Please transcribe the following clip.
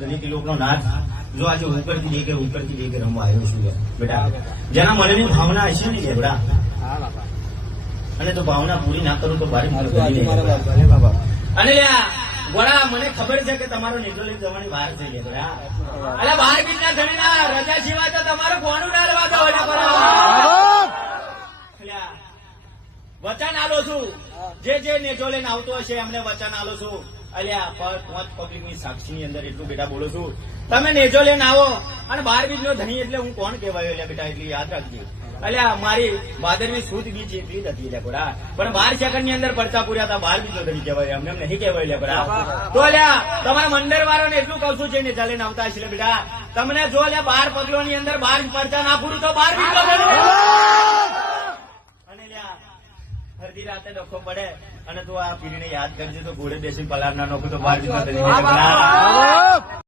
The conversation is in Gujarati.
ધનિક લોકનો નાથ જો આજે ઉપરથી કે રમવા આવ્યો છું બેટા, જેના મનની ભાવના હશે ને બેટા, અને તો ભાવના પૂરી ના કરું તો ભારે અને વડા મને ખબર છે કે તમારો નેટો લઈ જવાની વાર થઈ ગઈ બેટા, એટલે 12 બીજના ધણીના રજા સિવાય તો તમારું કોનું ડાલવા દો વચન આલો છું, જે નેટો લઈને આવતો હશે એમને વચન આલો છું. અલ્યા પાંચ પબ્લિક ની સાક્ષી ની અંદર એટલું બેટા બોલો છું, તમે નેજો લઈને આવો અને 12 બીજ નો ધણી એટલે હું કોણ કહેવાયો એટલે બેટા એટલી યાદ રાખજે. અલ્યા મારી ભાદરવી સુદ બીજ એટલી જ હતી એટલે ગોડા, પણ 12 સેકન્ડ ની અંદર પડતા પૂર્યા હતા 12 બીજ નો ધણી કહેવાય, એમને નહીં કહેવાય એટલે ગોડા. તો અલ્યા તમારા મંડળ વાળાને એટલું કહું છું, જે નેજા લઈને આવતા હશે બેટા, તમને જો અલ્યા 12 પગલો ની અંદર 12 પડતા ના પૂરું તો 12 બીજ નો ધણી. અને લ્યા અડધી રાતે ડખો પડે અને તું આ પીઢીને યાદ કરજે તો ઘોડે બેસી પલાર ના નોખું તો 12 બીજ નો ધણી.